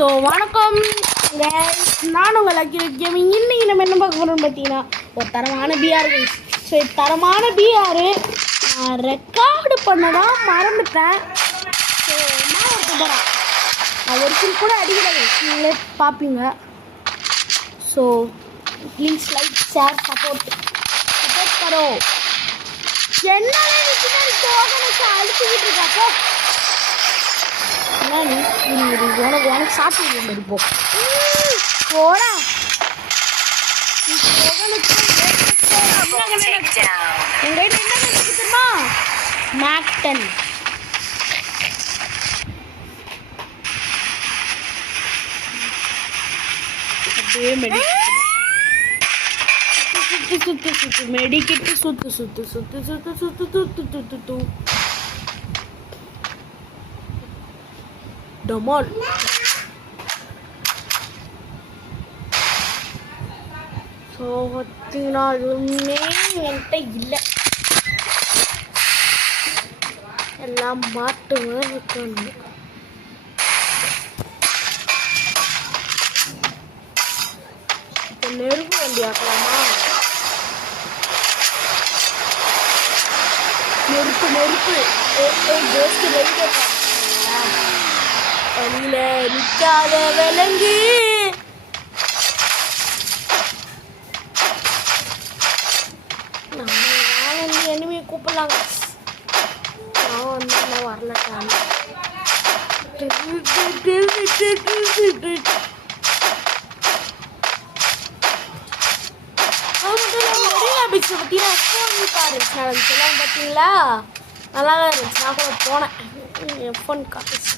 So வணக்கம் நான் உங்கள் லக்கி கேமிங். இன்னைக்கு நம்ம என்ன பார்க்க போகிறோம்னு பார்த்தீங்கன்னா ஒரு தரமான பிஆர். ஸோ தரமான பிஆர் நான் ரெக்கார்டு பண்ணதான் மறந்துட்டேன். ஸோ நான் ஒருத்த போகிறேன், நான் ஒரு சில கூட அடிக்கிறது நீங்களே பார்ப்பீங்க. So please like share support கரோ. என்ன அழுத்திக்கிட்டு இருக்காப்போ உனக்கு சாப்பிட்டு இருப்போம் போடா. எங்க என்ன தெரியுமா மேக்டன் அப்படியே மெடிக்கிட்டு சுத்து டமால். ஸோ பார்த்தீங்கன்னா எதுவுமே என்கிட்ட இல்லை, எல்லாம் மாட்டு மாதிரி இருக்கணும். இப்போ நெருப்பு வண்டி ஆக்கலாமா? நெருப்பு வழியில நிற்காத விலங்கு. நம்ம எனிமையை கூப்பிடலாங்க. நான் வந்து வரலட்டான். பார்த்தீங்களா, நல்லா தான் இருந்துச்சு. நான் கூட போனேன் F1 கார்ஸ்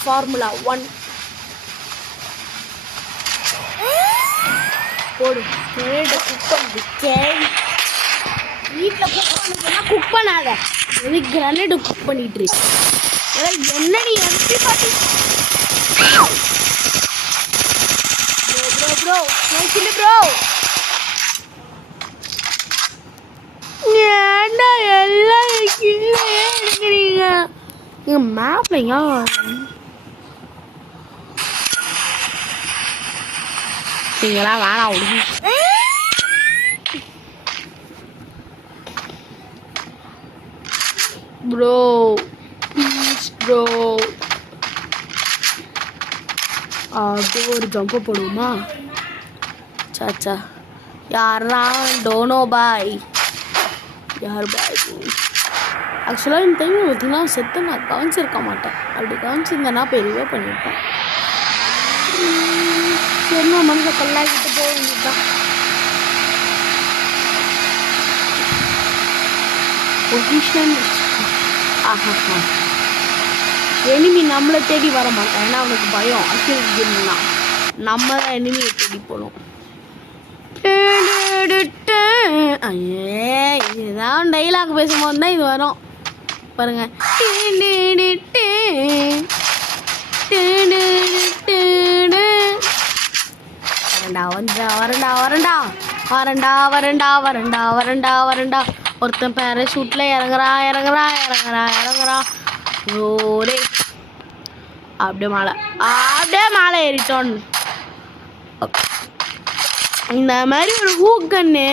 ஃபார்முலா 1 போடு. குக் பண்ணு கேள்வி வீட்டில் குக் பண்ணாத, எது கிரனேடு குக் பண்ணிட்டு இருக்கு. என்ன நீ எப்படி பார்த்து ப்ரோ ஏண்டா எல்லாம் கீழே இருக்கிறீங்க. எங்க மேப்ல நீங்களா வேணாம் விடுங்க. ப்ரோ அப்படியே ஒரு ஜம்பை போடுவோமா? சாச்சா யாரா டோனோ பாய், யார் பாய்? ஆக்சுவலாக இந்த டைம் பார்த்தீங்கன்னா செத்து நான் கவனிச்சிருக்க மாட்டேன். அப்படி கவனிச்சிருந்தேன்னா பெரியவே பண்ணியிருப்பேன். சரி நான் மனசை கல்லாக்கிட்டு போக வேண்டியதுதான். பொசிஷன் எனிமி நம்மளை தேடி வர மாட்டேன், ஏன்னா அவனுக்கு பயம். அக்கினா நம்ம தான் எனிமியை தேடி போகணும். இதுதான் டைலாக் பேசும்போது தான் இது வரும் பாருங்க. வரண்டா ஒருத்தன் பேரஷூட்ல இறங்குறான். ஓரே அப்படியே மாலை ஏறிட்டோன். இந்த மாதிரி ஒரு ஹூக்கன்னு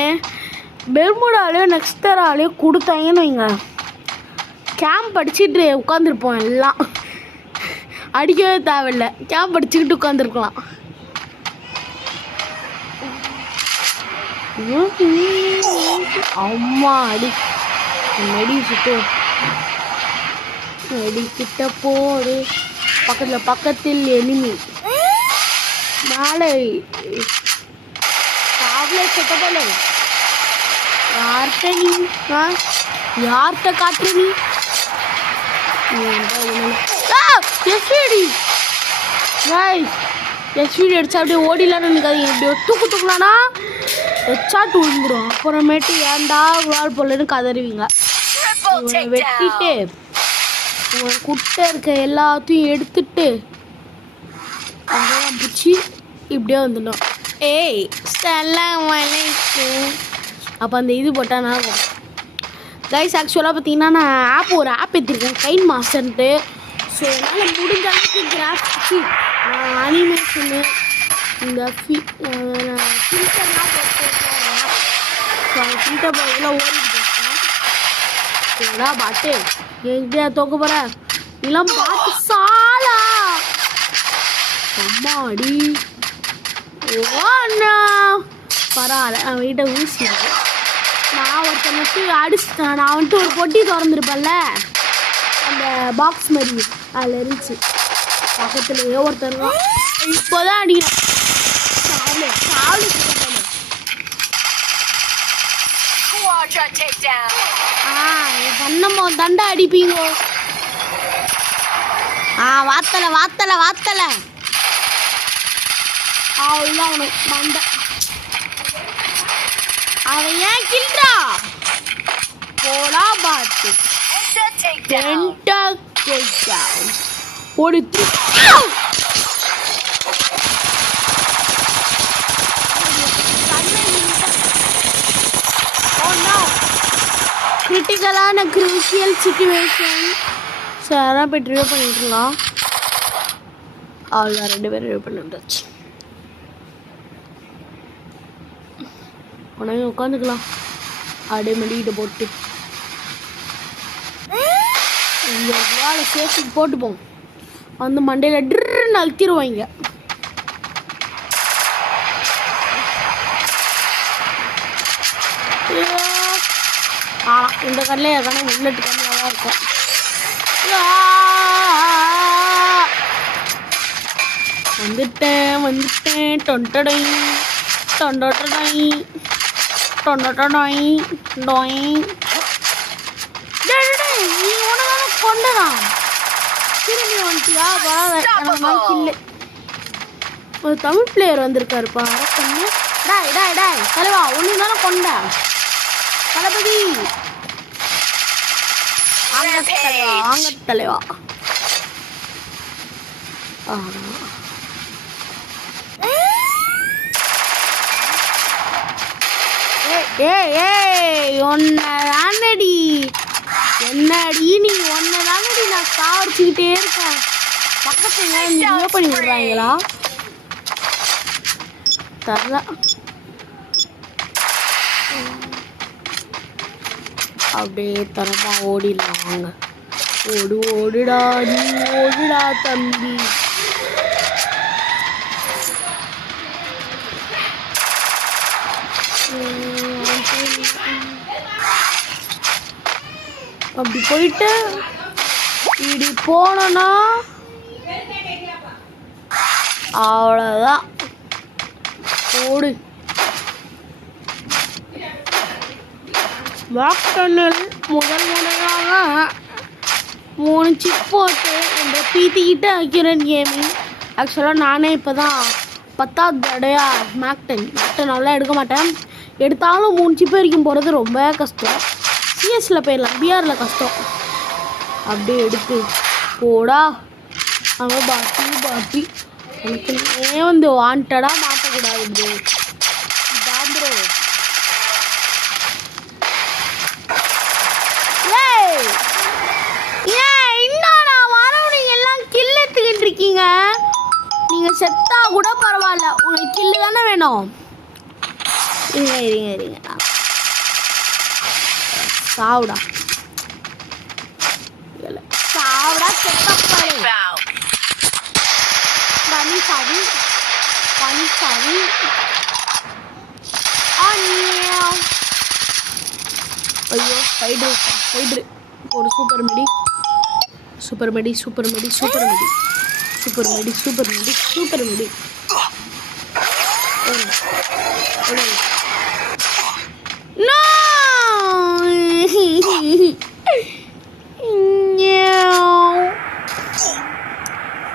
பெர்முடாலேயோ நெக்ஸ்டராலேயோ கொடுத்தாங்கன்னு வைங்க, கேம்ப் அடிச்சுட்டு உட்காந்துருப்போம். எல்லாம் அடிக்கவே தேவையில்லை, கேம்ப் அடிச்சுக்கிட்டு உட்காந்துருக்கலாம். அம்மா மெடிக்கிட்ட போடு. பக்கத்தில் எனிமி மாலை செட்டப்பல. யார்கிட்ட காட்டுற நீ? எஸ்விடி அடிச்சா அப்படியே ஓடிலான்னு நினைக்காதீங்க. இப்படி தூக்கலானா எச்சாட்டு விழுந்துடும். அப்புறமேட்டு ஏன்டா வாழ் போலன்னு கதறுவீங்க. வெட்டிட்டு உங்களை குட்டை இருக்க எல்லாத்தையும் எடுத்துட்டு அதெல்லாம் பிடிச்சி இப்படியே வந்துடும். அப்போ அந்த இது போட்டால் நான் கைஸ் ஆக்சுவலாக பார்த்தீங்கன்னா நான் ஒரு ஆப் ஏற்றிருக்கேன் கைன் மாஸ்டர்ன்ட்டு. ஸோ என்னால் முடிஞ்ச அளவுக்கு கிராஃபிக்ஸ் அனிமேஷனு இந்த ஃபில்டர்லாம் போட்டு ஃபில்டர் போகிறதுலாம் ஓடிட்டு இருக்கேன். ஏடா பாட்டு எங்கேயா தோக்க போகிற இளம் பாட்டு சாலா அம்மாடி ஓண்ணா பரவாயில்ல. நான் வீட்டை ஊசிடுறேன். நான் ஒருத்தனுக்கு அடிச்சிட்டேன். நான் வந்துட்டு ஒரு பொட்டி திறந்துருப்பேன்ல அந்த பாக்ஸ் மாதிரி அதில் இருந்துச்சு. பக்கத்துலேயே ஒருத்தர் இப்போதான் அடிக்கிறேன். சாவலு பண்ணமோ தண்டை அடிப்பீங்க. வாத்தலை அவ்வளோதான் அவனுக்கு மண்டை. அவன் ஏன் கில்றா போடா பாத்து ஒடுத்து கிரிட்டிக்கலான க்ரூஷியல் சிச்சுவேஷன். சாரா போய் ரிவ்யூ பண்ணிட்டுலாம் அவ்வளோ 2 பேரும் ரிவ்யூ பண்ணிட்டாச்சு. உடனே உட்காந்துக்கலாம் அப்படியே மடிக்கிட்ட போட்டு இந்த வேலை சேஃப்டிக்கு போட்டுப்போம். வந்து மண்டையில் ட்ருன்னு அழுத்திடுவாங்க. இந்த கல்லையே கணக்கு புல்லட்டு கம்மியாக தான் இருக்கும். வந்துட்டேன் டொண்டடை நீ உனக்காக கொண்டதான் திரும்பி வந்துட்டியா? பரவாயில்ல. ஒரு தமிழ் பிளேயர் வந்திருக்காருப்பா. அரக்கண்ணு டாய் தலைவா ஒன்று தானே கொண்ட தளபதி ஆங்க தலைவா. ஒன்னதானடி என்னடி நீ ஒன்னதானடி நான் சாவடிச்சுக்கிட்டே இருக்கேன். பக்கத்துல ரிவ்யூ பண்ணி விடுறாங்களா தரல. அப்படியே தரமா ஓடிடலாம். ஓடுடா நீ ஓடுடா தம்பி. அப்படி போயிட்டு இப்படி போனோன்னா அவ்வளோதான். ஓடு வாக்டனில் முறையாக 3 சிப் போட்டு இந்த பீத்திக்கிட்டு அக்யூரேட் கேமிங். ஆக்சுவலாக நானே இப்போ தான் 10வது தடையாக மேக்டனெல்லாம் எடுக்க மாட்டேன். எடுத்தாலும் 3 சிப்பு வரைக்கும் போகிறது ரொம்ப கஷ்டம். சிஎஸ்சில் போயிடலாம், பிஆரில் கஷ்டம். அப்படியே எடுத்து போடா அங்கே பாட்டி எனக்கு ஏன் வந்து வாண்டடாக மாட்டக்கூடாது ப்ரோ. இதான் ப்ரோ என்னடா வரவங்க எல்லாம் கில் எடுத்துக்கிட்டு இருக்கீங்க. நீங்கள் செத்தா கூட பரவாயில்ல, உங்களுக்கு கில்லு தானே வேணும். இருங்க சாவுடா செத்தப்பாரு பனிசாவி ஐயோ ஃபைட்ரு ஒரு சூப்பர் மெடி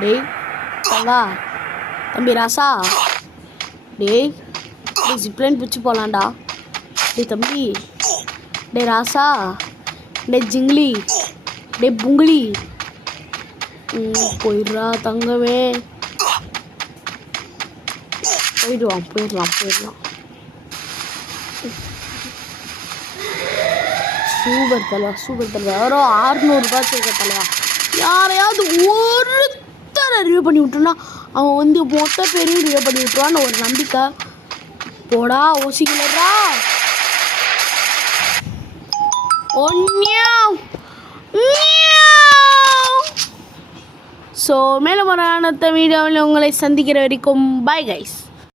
டேய் தங்கா தம்பி ராசா டேய் ஜிப்லைன் பிடிச்சி போகலான்டா. டேய் தம்பி டேய் ராசா டேய் ஜிங்லி டேய் புங்கிலி போயிடுறா தங்கவே. போயிடலாம் சூப்பர் தலைவா யாரோ 600 ரூபாய் சேர்க்க தலைவா. யாரையாவது ஒருத்தர் ரிவ்யூ பண்ணி விட்டோன்னா அவன் வந்து மொத்த பேரையும் டிலே பண்ணி விட்டுருவான்னு ஒரு நம்பிக்கை. போடா ஓசிக்கலடா. ஸோ மேலும் ஒரு அடுத்த வீடியோவில் உங்களை சந்திக்கிற வரைக்கும் பை கைஸ்.